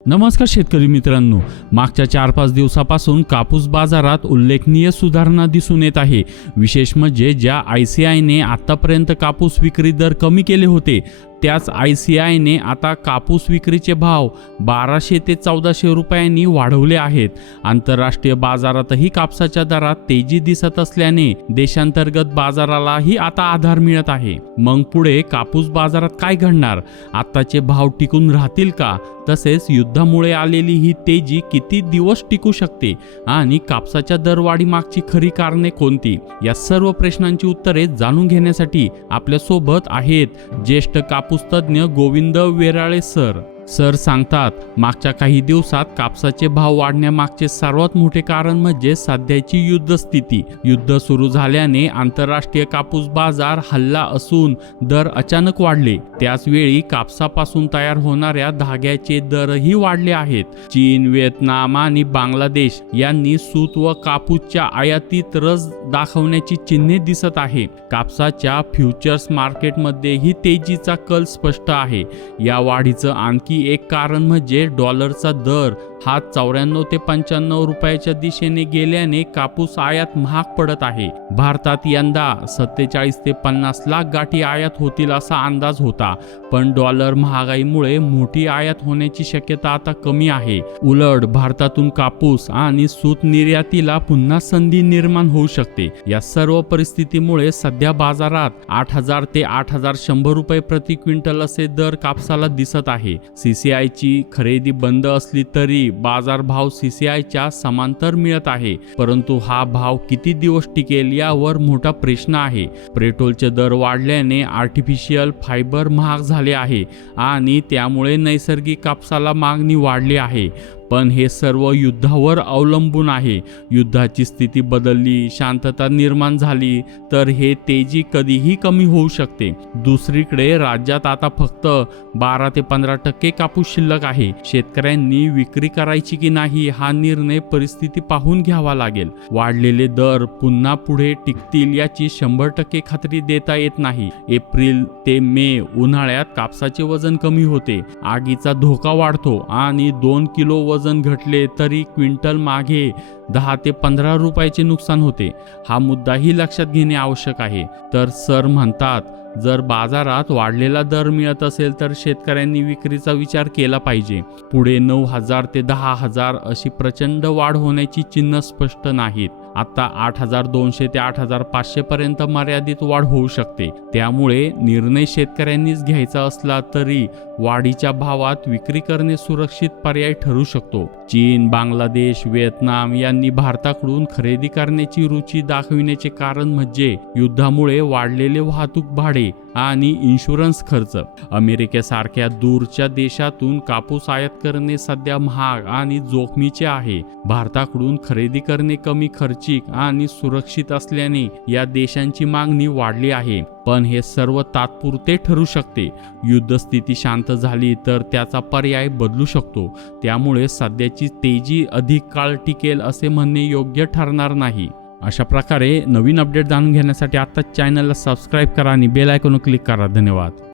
नमस्कार शेतकरी मित्रांनो, मागच्या 4-5 दिवसापासून कापूस बाजारात उल्लेखनीय सुधारणा दिसून येत आहे। विशेष म्हणजे ज्या ICIने आतापर्यंत कापूस विक्री दर कमी केले होते, त्याच ICIने आता कापूस विक्रीचे भाव 1200 ते 1400 रुपयांनी वाढवले आहेत। आंतरराष्ट्रीय बाजारातही कापसाच्या दरात तेजी दिसत असल्याने देशांतर्गत बाजारालाही आता आधार मिळत आहे। मग पुढे कापूस बाजारात काय घडणार? आताचे भाव टिकून राहतील का? तसेच युद्धामुळे आलेली ही तेजी किती दिवस टिकू शकते आणि कापसाच्या दरवाढी मागची खरी कारणे कोणती? या सर्व प्रश्नांची उत्तरे जाणून घेण्यासाठी आपल्या सोबत आहेत ज्येष्ठ कापूस तज्ञ गोविंद वेराळे सर सांगतात, मागच्या काही दिवसात कापसाचे भाव वाढण्यामागचे सर्वात मोठे कारण म्हणजे सध्याची युद्ध स्थिती। युद्ध सुरू झाल्याने आंतरराष्ट्रीय कापूस बाजार हलला असून दर अचानक वाढले। त्याच वेळी कापसापासून तयार होणाऱ्या धाग्याचे दरही वाढले आहेत। चीन, व्हिएतनाम आणि बांगलादेश यांनी सूत व कापूसच्या आयातीत रस दाखवण्याची चिन्हे दिसत आहे। कापसाच्या फ्युचर्स मार्केटमध्ये ही तेजीचा कल स्पष्ट आहे। या वाढीचं आणखी एक कारण म्हणजे डॉलरचा दर हा 94 ते 95 रुपयाच्या दिशेने गेल्याने कापूस आयात महाग पडत आहे। भारतात यंदा 47 ते 50 लाख गाठी आयात होतील असा अंदाज होता, पण डॉलर महागाईमुळे मोठी आयात होण्याची शक्यता आता कमी आहे। उलट भारतातून कापूस आणि सूत निर्यातीला पुन्हा संधी निर्माण होऊ शकते। या सर्व परिस्थितीमुळे सध्या बाजारात 8000 ते 8100 रुपये प्रति क्विंटल असे दर कापसाला दिसत आहे। CCIची खरेदी बंद असली तरी बाजार भाव CCIच्या समांतर मिळत आहे, परंतु हा भाव किती दिवस टिकेल यावर मोठा प्रश्न आहे। पेट्रोलचे दर वाढल्याने आर्टिफिशियल फायबर महाग झाले आहे आणि त्यामुळे नैसर्गिक कापसाला मागणी वाढली आहे। पण हे सर्व युद्धावर अवलंबून आहे। युद्धाची स्थिती बदलली, शांतता निर्माण झाली तर हे तेजी कधीही कमी होऊ शकते। दुसरीकडे राज्यात आता फक्त 12 ते 15% कापूस शिल्लक आहे। शेतकऱ्यांनी विक्री करायची की नाही हा निर्णय परिस्थिती पाहून घ्यावा लागेल। वाढलेले दर पुन्हा पुढे टिकतील याची 100% खात्री देता येत नाही। एप्रिल ते मे उन्हाळ्यात कापसाचे वजन कमी होते, आगीचा धोका वाढतो आणि 2 किलो वजन घटले तरी क्विंटल मागे 10 ते 15 रुपयाचे नुकसान होते। हा मुद्दाही लक्षात घेणे आवश्यक आहे। तर सर म्हणतात, जर बाजारात वाढलेला दर मिळत असेल तर शेतकऱ्यांनी विक्रीचा विचार केला पाहिजे। पुढे 9000 ते 10000 अशी प्रचंड वाढ होण्याची चिन्ह स्पष्ट नाहीत। आता 8200 ते 8500 पर्यंत मर्यादित वाढ होऊ शकते। त्यामुळे निर्णय शेतकऱ्यांनीच घ्यायचा असला तरी वाढीच्या भावात विक्री करणे सुरक्षित पर्याय ठरू शकतो। चीन, बांगलादेश, व्हिएतनाम यांनी भारताकडून खरेदी करण्याची रुची दाखविण्याचे कारण म्हणजे युद्धामुळे वाढलेले वाहतूक भाडे आणि इन्शुरन्स खर्च। अमेरिकेसारख्या दूरच्या देशातून कापूस आयात करणे सध्या महाग आणि जोखमीचे आहे। भारताकडून खरेदी करणे कमी खर्चिक आणि सुरक्षित असल्याने या देशांची मागणी वाढली आहे। पण हे सर्व तात्पुरते ठरू शकते। युद्ध स्थिती शांत झाली तर त्याचा पर्याय बदलू शकतो। त्यामुळे सध्याची तेजी अधिक काळ टिकेल असे म्हणणे योग्य ठरणार नाही। अशा प्रकारे नवीन अपडेट जाणून घेण्यासाठी आता चॅनलला सबस्क्राईब करा आणि बेल आयकॉनवर क्लिक करा। धन्यवाद।